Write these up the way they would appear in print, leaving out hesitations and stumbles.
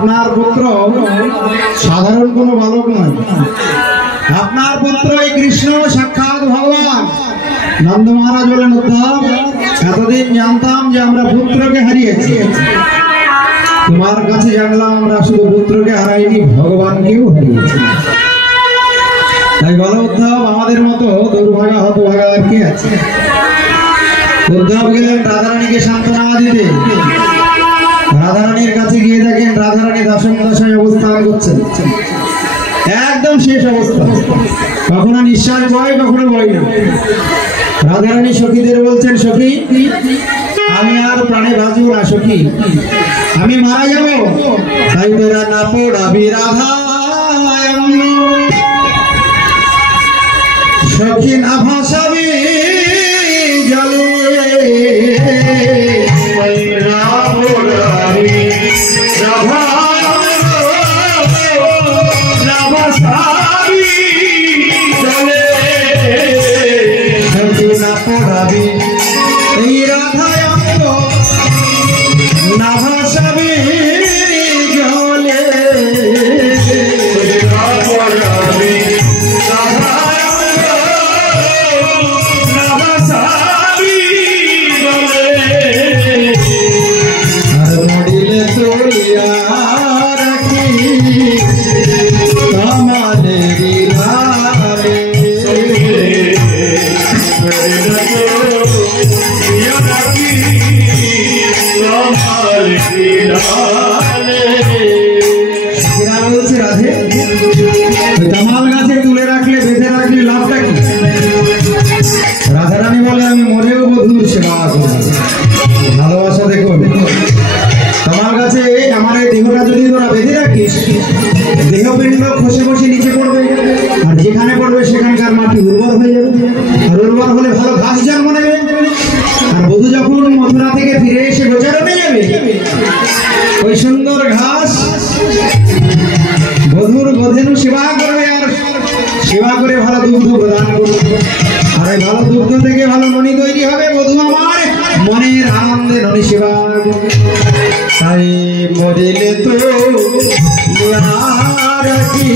আপনার পুত্র সাধারণ কোনো বালক নয়, আপনার পুত্র এই কৃষ্ণ সাক্ষাৎ ভগবান। নন্দ মহারাজ বলেন, উদ্ধব, এতদিন জানতাম যে আমরা পুত্রকে হারিয়েছি, তোমার কাছে জানলাম আমরা শুধু পুত্রকে হারাইনি, ভগবানকেও হারিয়েছি। তাই বলো উদ্ধব, আমাদের মতো দুর্ভাগা হতভাগা আর কি আছে? উদ্ধব গেলেন রাধারানীকে সান্ত্বনা দিতে। রাধারানীর কাছে গিয়ে দেখেন রাধারানী দশম দশায় অবস্থান করছেন, একদম শেষ অবস্থা, কখনো নিঃশ্বাস বয় কখনো বয় না। রাধারানী সখীদের বলছেন, সখী আমি আর প্রাণে বাঁচব না, সখী আমি মারা যাব, তাই তোরা না পড়াবি রাধা সখী না ভাসাবি জলে কামাল গাছে তুলে রাখলে বেঁধে রাখলে লাভটা কি? রাধারানী বলে, আমি মরেও বধূর সেবা করব। ভালোবাসা দেখো, কামাল গাছে আমার এই দেহটা যদি তোরা বেঁধে রাখিস, দেহপিণ্ড খসে খসে নিচে পড়বে, আর যেখানে পড়বে সেখানকার মাটি উর্বর হয়ে যাবে, আর উর্বর হলে ভালো ঘাস জন্ম নেবে, আর বধূ যখন মথুরা থেকে ফিরে এসে গোচারণে যাবে, ওই সুন্দর ঘাস বধুর গধেনু সেবা করবে, আর সেবা করে ভালো দুগ্ধ প্রদান করবে, আর এই ভালো দুগ্ধ থেকে ভালো ননি তৈরি হবে, বধূ আমার মনের আনন্দে ননি সেবা করবে। তাই মরিলে তো রাখি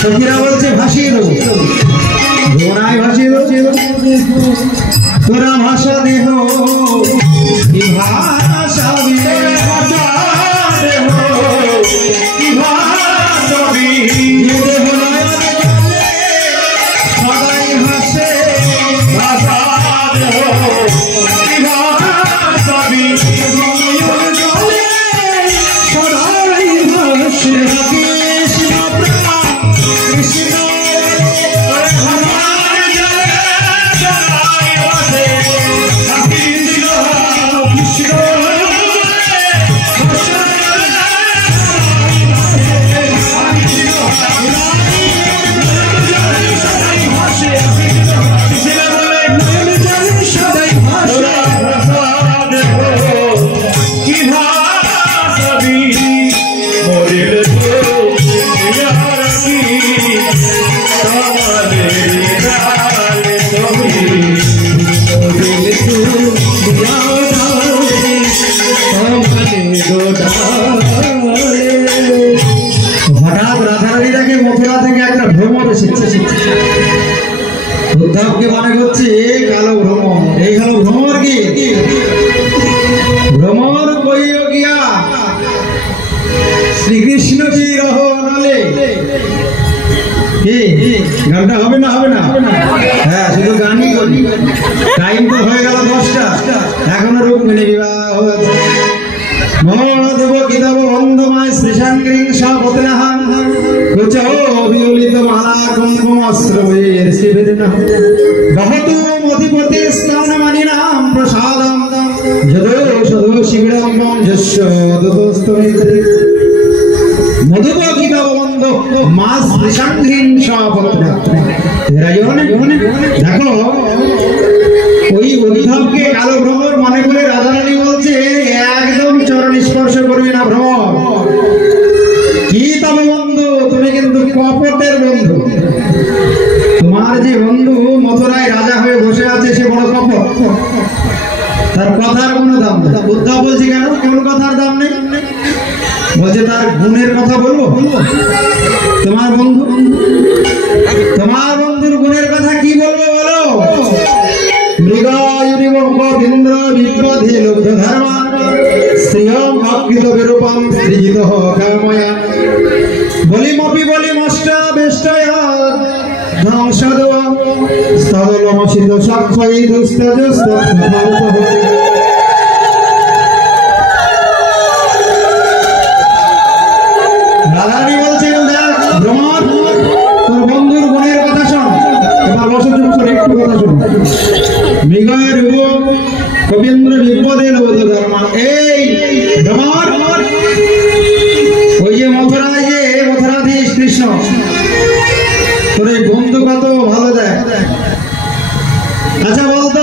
সখীরা বলছে, ভাসিয়ে দেবো, ঘোড়ায় ভাসিয়ে দেবো, তোরা ভাষা দেহ কি ভাষা সবাই হাসে ভাষা দেহ সবাই হাসে হঠাৎ রাধারানী দেখে মথুরা থেকে একটা ভ্রমর এসেছে। উদ্ধবকে মনে করছে কালো ভ্রমর, এই কালো ভ্রমর কি? ভ্রমর কইও গিয়া শ্রীকৃষ্ণ কি রহ অনলে। কি গানটা হবে না? হবে না? হ্যাঁ, শুধু গানই করি। টাইম তো হয়ে গেল 10টা, এখনো রুক্মিণী বিবাহ হয়েছে। মধুবকিতব বন্ধমায় শ্রীশাঙ্করিং সাপত্নঃ কুচো বিউলিত মালা কুঙ্কুমশ্রমের শিবিরনঃ বহতু মধিপতি স্নানমণিনাম প্রসাদম যদো সদো শিবিরম যস্য দতস্তমিত্রে মধুবকিতব বন্ধ মা শ্রীশাঙ্করিং সাপত্নঃ। দেখো ওই উদ্ধবকে কালো ভ্রমর মনে করে রাধারানী বলছে একদম চরণ স্পর্শ করবি না ভ্রমর। কি তব বন্ধু, তুমি কিন্তু কপটের বন্ধু। তোমার যে বন্ধু মথুরায় রাজা হয়ে বসে আছে সে বড় কপট, তার কথার কোনো দাম নেই। উদ্ধব বলছে কেন, কেমন কথার দাম নেই? বলছে তার গুণের কথা বলবো। তোমার বন্ধু, তোমার বন্ধুর গুণের কথা কি বলবো বলো? মৃগায়ুরিবঙ্গবিন্দ্র বিপ্রধি লুব্ধ ধর্মা শ্রিয়ম অকৃত বিরূপম সৃজিত কাময়া বলিমপি বলিমষ্ট বেষ্টয় ধ্বংসদ স্তদলমসিত সাক্ষয়ী দুস্তজস্ত। রাধারানী বলছেন ভ্রমর তোর বন্ধুর গুণের কথা শোন। তোমার বসে চুপ করে একটু কথা শোন। মৃগয়ের কবীন্দ্র বিপদে লব্ধ ধর্মা। এই ভ্রমর, ওই যে মথুরায় যে মথুরাধীশ কৃষ্ণ তোর এই বন্ধু কত ভালো দেয়। আচ্ছা বলতো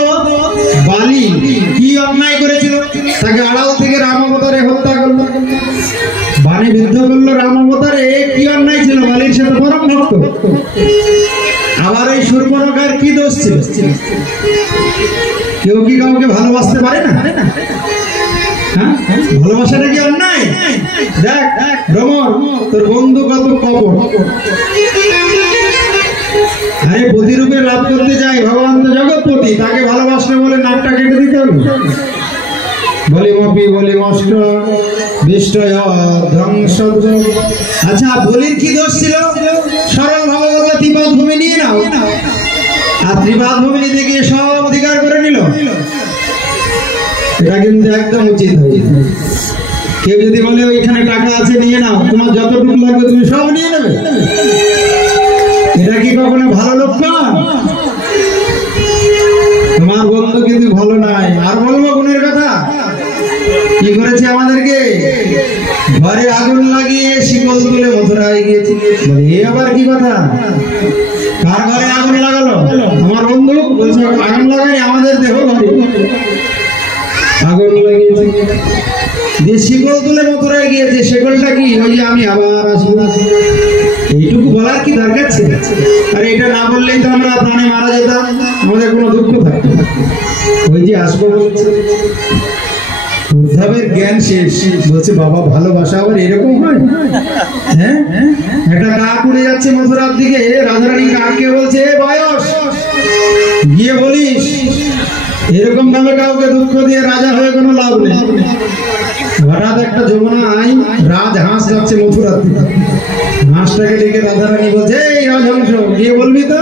বালি কি অন্যায় করেছিল? তাকে আড়াল থেকে রাম অবতারে হত্যা করলো, বাণী বিদ্ধ করলো রাম অবতারে। কি অন্যায় ছিল? বালির সাথে পরম ভক্ত। আবার এই সূর্পনখার কি দোষ ছিল? কেউ কি কাউকে ভালোবাসতে পারে না? ভালোবাসাটা কি অন্যায়? দেখ ভ্রমর, তোর বন্ধু কত কপট। আরে প্রতিরূপে লাভ করতে যাই ভগবান তো জগৎপতি, তাকে ভালোবাসলে বলে নাকটা কেটে দিতে হবে। বলিমপি বলিমষ্ট বিষ্টয় ধ্বংস। আচ্ছা বলির কি দোষ ছিল? সরল ভাবে বললে ত্রিপাদ ভূমি নিয়ে নাও, আর ত্রিপাদ ভূমি নিতে গিয়ে সব অধিকার করে নিল। এটা কিন্তু একদম উচিত হয়। কেউ যদি বলে ওইখানে টাকা আছে নিয়ে নাও, তোমার যতটুকু লাগবে তুমি সব নিয়ে নেবে, এটা কি কখনো ভালো লক্ষণ? তোমার বন্ধু কিন্তু ভালো নাই। আর বলবো গুণের কথা, কি করেছে আমাদেরকে? ঘরে আগুন লাগিয়ে শিকল তুলে মথুরায় গিয়েছে। এ আবার কি কথা? কার ঘরে আগুন লাগালো? আমার বন্ধু বলছে আগুন লাগাই আমাদের দেহ ঘরে আগুন লাগিয়েছে, যে শিকল তুলে মথুরায় গিয়েছে। শিকলটা কি? ওই যে আমি আবার আসবো, এইটুকু বলার কি দরকার ছিল? আর এটা না বললেই তো আমরা প্রাণে মারা যেতাম, আমাদের কোনো দুঃখ থাকতো না। ওই যে আসবো বলছে। উদ্ধবের জ্ঞান শেষ, বলছে বাবা ভালোবাসা আবার এরকম হয়? হ্যাঁ, একটা কাক উড়ে যাচ্ছে মথুরার দিকে, রাধারানী কাককে বলছে বয়স গিয়ে বলিস এরকম ভাবে কাউকে দুঃখ দিয়ে রাজা হয়ে কোনো লাভ নেই। হঠাৎ একটা যমুনায় রাজ হাঁস যাচ্ছে মথুরার দিকে, হাঁসটাকে ডেকে রাধারানী বলছে এই রাজহংস গিয়ে বলবি তো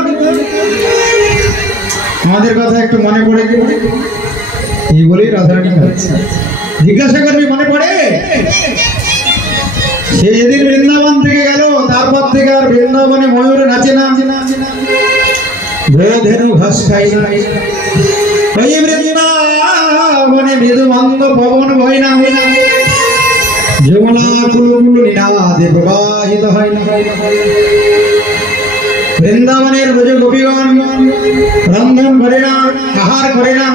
আমাদের কথা একটু মনে পড়ে কি? এই বলেই রাধারানী জিজ্ঞাসা করবি মনে পড়ে? সে যেদিন বৃন্দাবন থেকে গেল তারপর থেকে আর বৃন্দাবনে ময়ূর নাচে না, ধেনু ঘাস খাই না। ওই বৃন্দাবনে মৃদু মন্দ পবন বই না, যমুনা কুলকুল নিনাদে প্রবাহিত হয় না। বৃন্দাবনের ব্রজ গোপীগণ রন্ধন করে না, আহার করে না,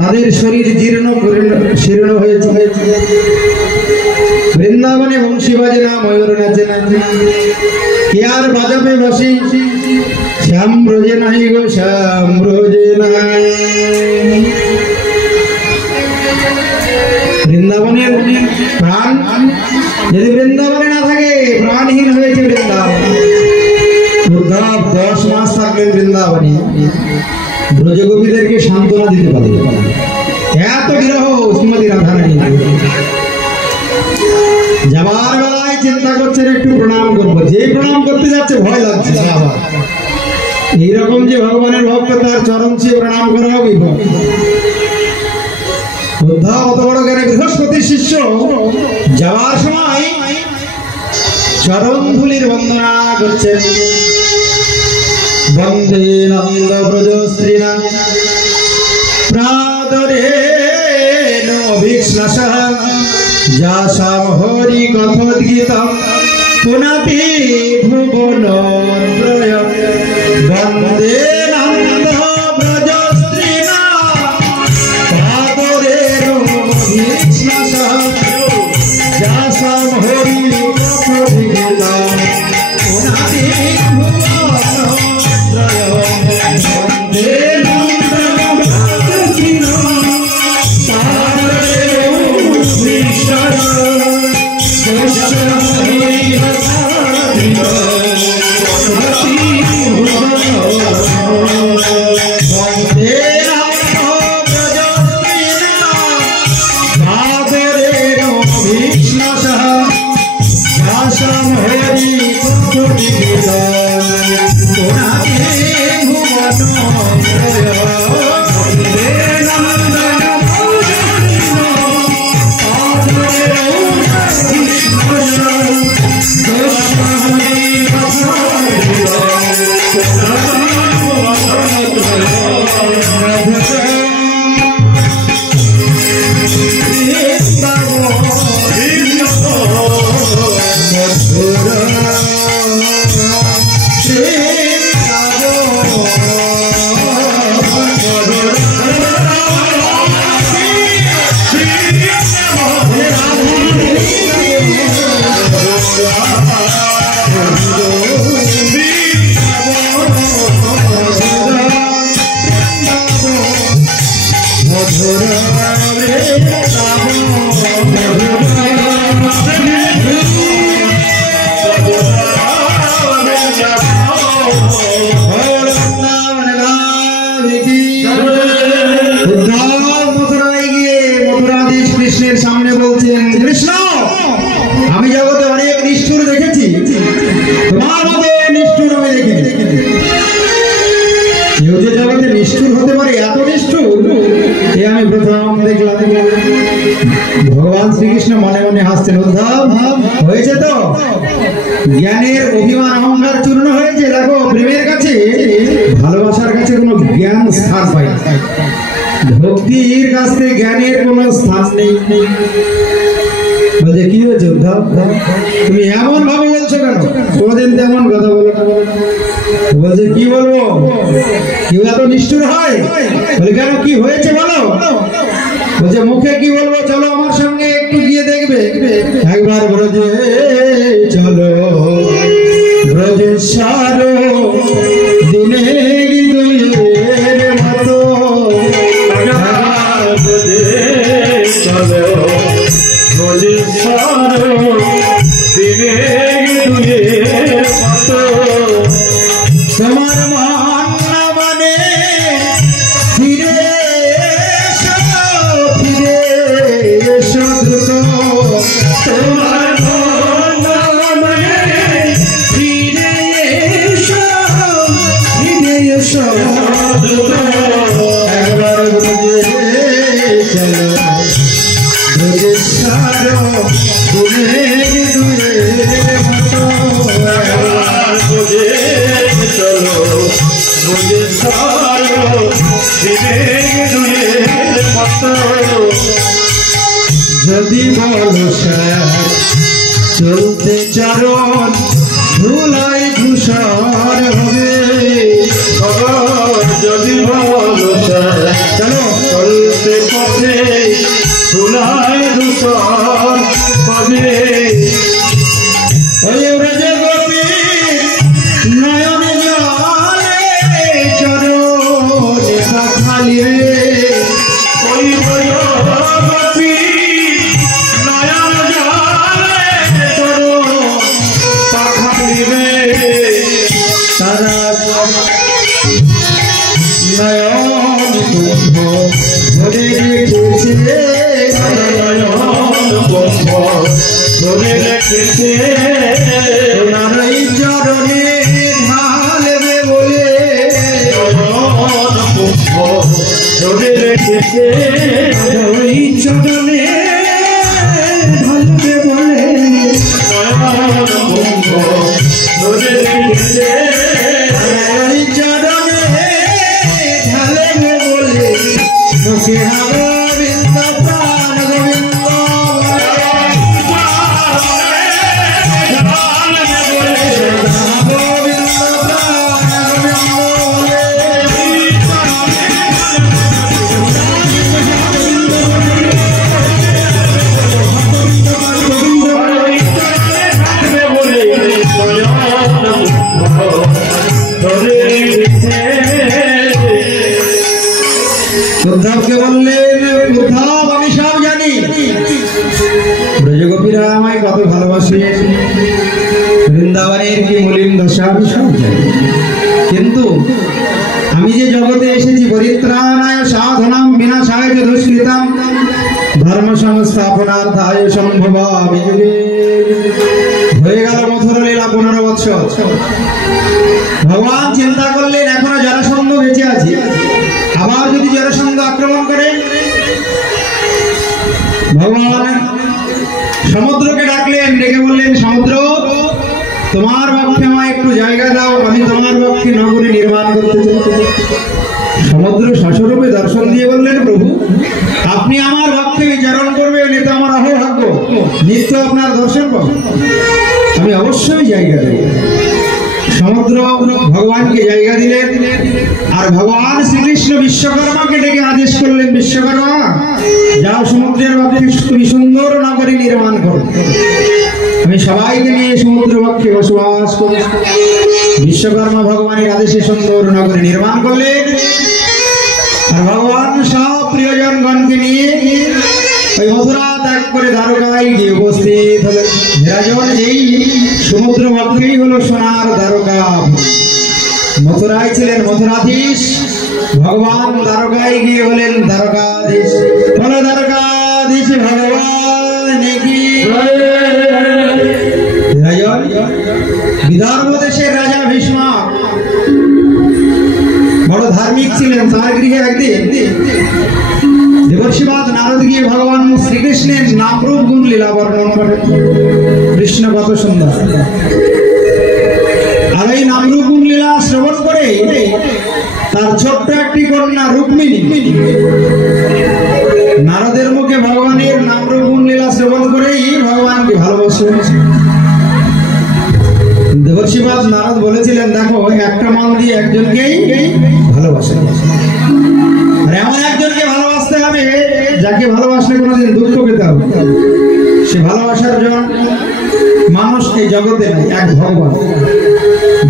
তাদের শরীর জীর্ণ শীর্ণ হয়েছে। বৃন্দাবনে বংশী বাজে না, ময়ূর নাচে না, কে আর বাজাবে বসি? শ্যাম ব্রজে নাই গো শ্যাম ব্রজে নাই। বৃন্দাবনের প্রাণ যদি বৃন্দাবনে না থাকে প্রাণহীন হয়েছে বৃন্দাবন। উদ্ধব 10 মাস থাকলেন বৃন্দাবনে, ব্রজগোপীদেরকে সান্ত্বনা দিতে পারে। এত বিরহ শ্রীমতী রাধারানী। যাবার বেলায় চিন্তা করছেন একটু প্রণাম করবো, যে প্রণাম করতে যাচ্ছে ভয় লাগছে। এইরকম যে ভগবানের ভক্ত তার চরণ চেয়ে প্রণাম করা হবে। উদ্ধব অত বড় জ্ঞানী বৃহস্পতির শিষ্য যাওয়ার সময় চরণ ধুলির বন্দনা করছেন। বন্দে নন্দ ব্রজ স্ত্রীণা প্রাদরেণ অভিষ্ণাসঃ যাসাম হরি কথোদ্গীতম পুনাতি ভুবনত্রয়ম। বন্দে নন্দ ব্রজ স্ত্রীণা প্রাদরেণ অভিষ্ণাসঃ যাসাম হরি কথোদ্গীতম পুনাতি ভুবনত্রয়ম। বন্দে নন্দ ব্রজ স্ত্রীণা প্রাদরেণ অভিষ্ণাসঃ সামনে বলছেন, কৃষ্ণ আমি জগতে অনেক নিষ্ঠুর দেখেছি, তোমার মতো নিষ্ঠুর আমি দেখিনি। কেউ যে জগতে নিষ্ঠুর হতে পারে, এত নিষ্ঠুর, এ আমি প্রথম দেখলাম। ভগবান শ্রীকৃষ্ণ মনে মনে হাসছেন, উদ্ধব হয়েছে তো, জ্ঞানের অভিমান অহংকার চূর্ণ হয়েছে। দেখো প্রেমের কাছে, ভালোবাসার কাছে কোনো জ্ঞান স্থান পায় না, ভক্তির কাছে জ্ঞানের কোনো স্থান নেই। বলছে কি হয়েছে উদ্ধব, তুমি এমন ভাবে বলছো কেন, কোনদিন তেমন কথা বলো না। বলছে কি বলবো, কেউ এত নিষ্ঠুর হয়? বলে কেন, কি হয়েছে বলো। বলছে মুখে কি বলবো, চলো আমার সঙ্গে একটু গিয়ে দেখবে। একবার ব্রজে চলো, ব্রজেশ্বর দিনে দুয়ের মতো, চলো ব্রজেশ্বর দিনে দুয়ের মতো। তোমার মান না মানে ফিরে এসো, ফিরে এসো দ্রুত। তোমার মান না মানে ফিরে এসো, ফিরে এসো দ্রুত। একবার বুঝে চলো, ব্রজেশ্বর দিনে দুয়ের মতো। একবার বুঝে চলো, ব্রজেশ্বর দিনে দুয়ের মতো। যদি বলো চলতে চরণ ধুলাই ধূসর হবে, যদি বলো চলো চলতে পথে ধুলাই ধূসর হবে। ওই ব্রজ গোপী নয়ন জলে চরণে খালি রে, ওই ব্রজ গোপী নয়ন জলে চরণ খালি রে। তারা নয়ন কুম্ভ ধরে রেখেছে, নয়ন কুম্ভ ধরে রেখেছে, নারী চরণে ঢালবে বলে। নয়ন কুম্ভ ধরে রেখেছে ওই চরণে ঢালবে বলে ধরে রেখেছে ওই চরণে ঢালবে বলে তোকে গোবিন্দ প্রাণ গোবিন্দ উদ্ধবকে বললেন, উদ্ধব আমি সব জানি, ব্রজগোপীরা আমায় কত ভালোবাসে, বৃন্দাবনের কি মলিন দশা আমি সব জানি, কিন্তু আমি যে জগতে এসেছি পরিত্রাণায় সাধনাম বিনাশায় চ দুষ্কৃতাম ধর্ম সংস্থাপনার্থায় সম্ভবামি যুগে। হয়ে গেল মথুরা লীলা 15 বৎসর। ভগবান চিন্তা করলেন এখনো জরাসন্ধ বেঁচে আছে, আবার যদি জরাসন্ধ আক্রমণ করে, ভগবান সমুদ্রকে ডাকলেন, ডেকে বললেন, সমুদ্র তোমার পক্ষে আমায় একটু জায়গা দাও, আমি তোমার পক্ষে নগরী নির্মাণ করতে চাই। সমুদ্র সস্বরূপে দর্শন দিয়ে বললেন, প্রভু আপনি আমার পক্ষে বিচরণ করবেন, এ তো আমার অহভাগ্য, নিত্য আপনার দর্শন পাবো, আমি অবশ্যই জায়গা দেব। সমুদ্র ভগবানকে জায়গা দিলেন, আর ভগবান শ্রীকৃষ্ণ বিশ্বকর্মাকে ডেকে আদেশ করলেন, বিশ্বকর্মা যাও সমুদ্রের পক্ষে তুমি সুন্দর নগরী নির্মাণ করো, আমি সবাইকে নিয়ে সমুদ্র পক্ষে বসবাস করি। বিশ্বকর্মা ভগবানের আদেশে সুন্দর নগরী নির্মাণ করলেন, আর ভগবান সব প্রিয়জনগণকে নিয়ে ওই মথুরা ত্যাগ করে দ্বারকায় গিয়ে উপস্থিত হলেন। রাজন এই সমুদ্র পক্ষেই হলো সোনার দ্বারকা, মথুরায় ছিলেন মথুরাধীশ, ভগবান দ্বারকায় গিয়ে হলেন দ্বারকাধীশ। বলো দ্বারকাধীশ ভগবান কি। রাজন বিদর্ভ দেশের রাজা ভীষ্ম বড় ধার্মিক ছিলেন, তার গৃহে একদিন দেবর্ষিবাদ নারদ গিয়ে ভগবান শ্রীকৃষ্ণের নামরূপ গুণ লীলা বর্ণন করে। কৃষ্ণ কত সুন্দর, আর এই নামরূপ গুণ লীলা শ্রবণ করে তার ছোট্ট একটি কন্যা রুক্মিণী নারদের মুখে ভগবানের নামরূপ গুণ লীলা শ্রবণ করেই ভগবানকে ভালোবাসে। দেবর্ষিবাদ নারদ বলেছিলেন, দেখো একটা মান দিয়ে একজনকেই ভালোবাসে, আর এমন একজনকে ভালোবাসতে হবে যাকে ভালোবাসলে কোনোদিন দুঃখ পেতে হবে। সে ভালোবাসার জন্য মানুষ এই জগতে নেই, এক ভগবান,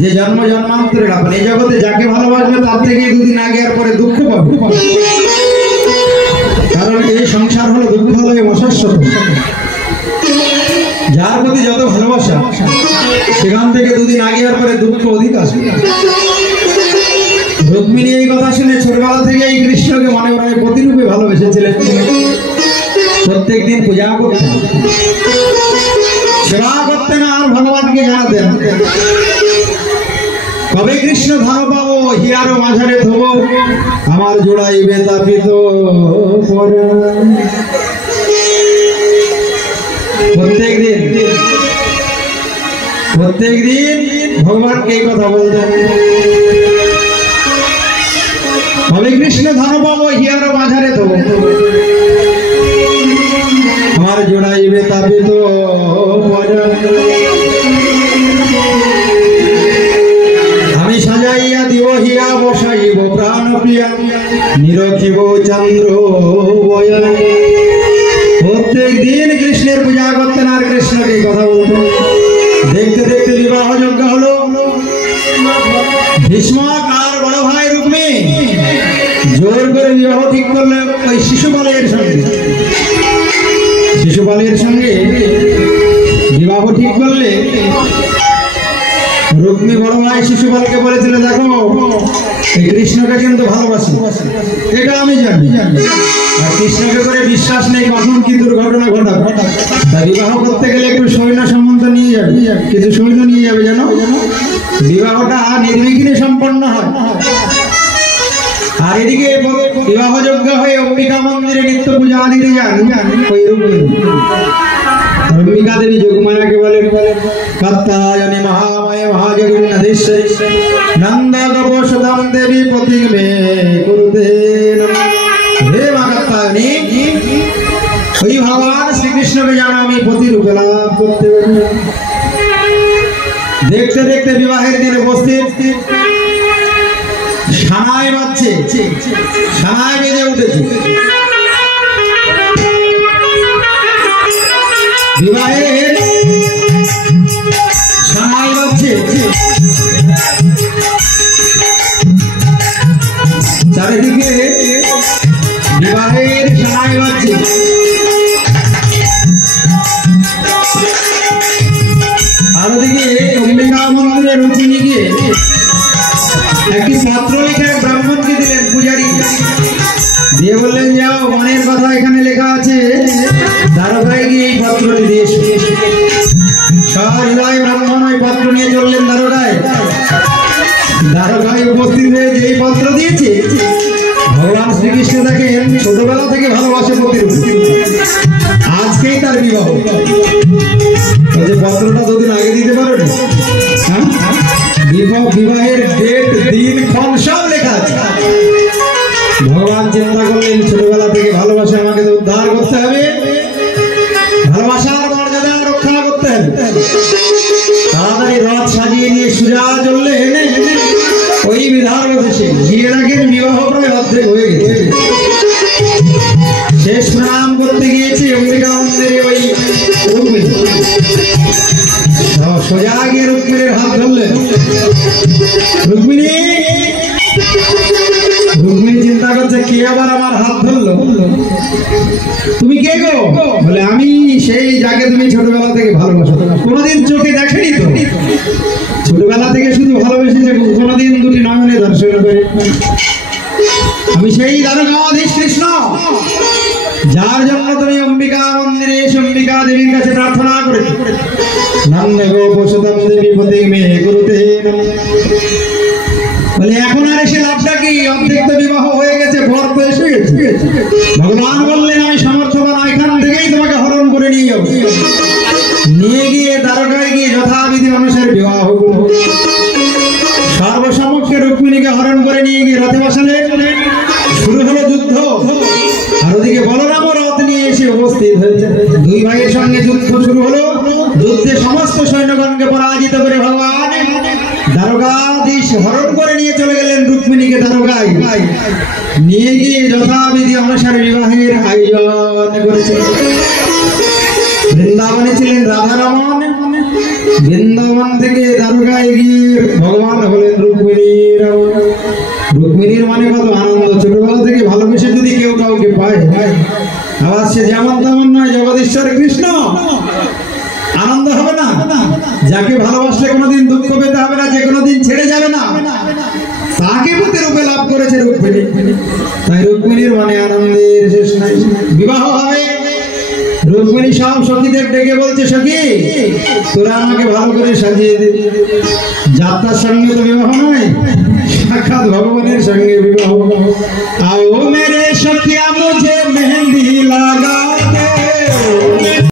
যে জন্ম জন্মান্তরে লাভেন এই জগতে যাকে ভালোবাসবে তার থেকে দুদিন আগে আর পরে দুঃখ পাবে, কারণ এই সংসার হলো দুঃখালয় অশাশ্বত। যার প্রতি যত ভালোবাসা সেখান থেকে দুদিন আগে আর পরে দুঃখ অধিক আসবে। রুক্মিণী এই কথা শুনে ছোটবেলা থেকে এই কৃষ্ণকে মনে মনে প্রতিরূপে ভালোবেসেছিলেন। প্রত্যেক দিন পূজা করতেন, সেবা করতেন, আর ভগবানকে জানাতেন কবে কৃষ্ণ ধন পাবো, হিয়ার মাঝারে থব আমার জোড়াইবে তাপিত। প্রত্যেক দিন ভগবানকে এই কথা বলতেন, কবে কৃষ্ণ ধন পাবো, হিয়ার মাঝারে থব আমার জোড়াইবে তাপিত। আমি সাজাইয়া দিব হিয়া বসাইব প্রাণ প্রিয়া নিরখিব চন্দ্র বয়া। প্রত্যেক দিন কৃষ্ণের পূজা করতেন আর কৃষ্ণকে কথা বলতেন। দেখতে দেখতে বিবাহ যজ্ঞ হলো। ভীষ্ম আর বড় ভাই রুক্মী জোর করে বিবাহ ঠিক করলে ওই শিশুপালের সঙ্গে বিবাহ ঠিক করলে রুক্মী বড় ভাই শিশুপালকে বলেছিল, দেখো এই কৃষ্ণকে কিন্তু ভালোবাসি, এটা আমি জানি, আর কৃষ্ণকে করে বিশ্বাস নেই, কখন কি দুর্ঘটনা ঘটাবে। তা বিবাহ করতে গেলে একটু সৈন্য সম্বন্ধ নিয়ে যাবে, কিছু সৈন্য নিয়ে যাবে যেন বিবাহটা নির্বিঘ্নে সম্পন্ন হয়। আর এদিকে বিবাহযোগ্য হয়ে অম্বিকা মন্দিরে নিত্য পূজা দিতে যান ওই অম্বিকা দেবী যোগমায়াকে বলেন কাত্তায়নি মহামায়া মহাজগন্নাথেশ্বরী নন্দ গোপসুতাম দেবী পতি মে কুরুতে নমঃ। হে মা কাত্তায়নি, ওই ভগবান শ্রীকৃষ্ণকে যেন আমি পতি রূপে লাভ করতে পারি। দেখতে দেখতে বিবাহের দিন উপস্থিত, সানাই বাজছে, সানাই বেজে উঠেছে। বিবাহের সানাই বাজছে, চারিদিকে বিবাহের সানাই বাজছে। আর ওদিকে অম্বিকা মন্দিরে রুক্মিণী গিয়ে একটি পত্র লিখে ব্রাহ্মণকে দিলেন, পূজারী দিয়ে বললেন যাও, মনের কথা এখানে লেখা আছে, দ্বারকায় গিয়ে এই পত্রটি দিয়ে সহৃদয় ব্রাহ্মণ ওই পত্র নিয়ে চললেন দ্বারকায়। দ্বারকায় উপস্থিত হয়ে যে পত্র দিয়েছে, ভগবান শ্রীকৃষ্ণ তাকে ছোটবেলা থেকে ভালোবাসে প্রতিরূপ, আজকেই তার বিবাহ। যে পত্রটা দুদিন আগে দিতে পারো না, বিবাহের ডেট দিন ক্ষণ সব লেখা আছে। ভগবান চিন্তা করলেন ছোটবেলা থেকে ভালোবাসা আমাকে তো উদ্ধার করতে হবে, ভালোবাসার মর্যাদা রক্ষা করতে হবে। তাড়াতাড়ি রথ সাজিয়ে নিয়ে সুজা চললেন ওই বিদর্ভ দেশে। গিয়ে দেখেন বিবাহ প্রায় অর্ধেক হয়ে গেছে। শেষ প্রণাম করতে গিয়েছে অম্বিকা মন্দিরে ওই রুক্মিণী, সোজা গিয়ে রুক্মিণীর হাত ধরলেন। রুক্মিণী চিন্তা করছে কে আবার আমার হাত ধরলো, তুমি কে গো? বলে আমি সেই যাকে তুমি ছোটবেলা থেকে ভালোবাসো, কোনোদিন চোখে দেখেনি তো, ছোটবেলা থেকে শুধু ভালোবেসেছে, কোনোদিন দুটি নয়নে দর্শন করে। আমি সেই দ্বারকাধীশ কৃষ্ণ, যার জন্য তুমি অম্বিকা মন্দিরে এসে অম্বিকা দেবীর কাছে প্রার্থনা করেছো। নন্দ গোপসুতাম দেবী পতি মে কুরুতে নমঃ। বলে এখন আর এসে লাভটা কি? অর্ধেক তো বিবাহ হয়ে গেছে, বর তো এসে গেছে। ভগবান বললেন আমি সমর্থবান, এখান থেকেই তোমাকে হরণ করে নিয়ে যাবো। নিয়ে গিয়ে দ্বারকায় গিয়ে যথাবিধি অনুসারে বিবাহ হলো। সর্বসমক্ষে রুক্মিণীকে হরণ করে নিয়ে গিয়ে রথে বসালেন। শুরু হলো যুদ্ধ। আর ওদিকে বলরাম রথ নিয়ে এসে উপস্থিত হয়েছে। দুই ভাইয়ের সঙ্গে যুদ্ধ শুরু হলো। যুদ্ধে সমস্ত সৈন্যগণকে পরাজিত করে ভগবান দ্বারকাধীশ হরণ করে নিয়ে চলে গেলেন রুক্মিণীকে দ্বারকায়। নিয়ে গিয়ে যথাবিধি অনুসারে বিবাহের আয়োজন করেছে। বৃন্দাবনে ছিলেন রাধারমণ, বৃন্দাবন থেকে দ্বারকায় গিয়ে ভগবান হলেন রুক্মিণীর। রুক্মিণীর মানে কত আনন্দ, ছোটবেলা থেকে ভালোবেসে যদি কেউ কাউকে পায়, আবার সে যেমন তেমন নয়, জগদীশ্বর কৃষ্ণ, আনন্দ হবে না? যাকে ভালোবাসলে কোনোদিন দুঃখ পেতে হবে না, যে কোনোদিন ছেড়ে যাবে না, তাকে পতি রূপে লাভ করেছে রুক্মিণী। তাই রুক্মিণীর মানে আনন্দের শেষ নাই। বিবাহ হবে, রুক্মিণী সব সখীদের ডেকে বলছে, সখী তোরা আমাকে ভালো করে সাজিয়ে দে। যাত্রার সঙ্গে তো বিবাহ নয়, সাক্ষাৎ ভগবানের সঙ্গে বিবাহ। आओ मेरे सखिया मुझे मेहंदी लगा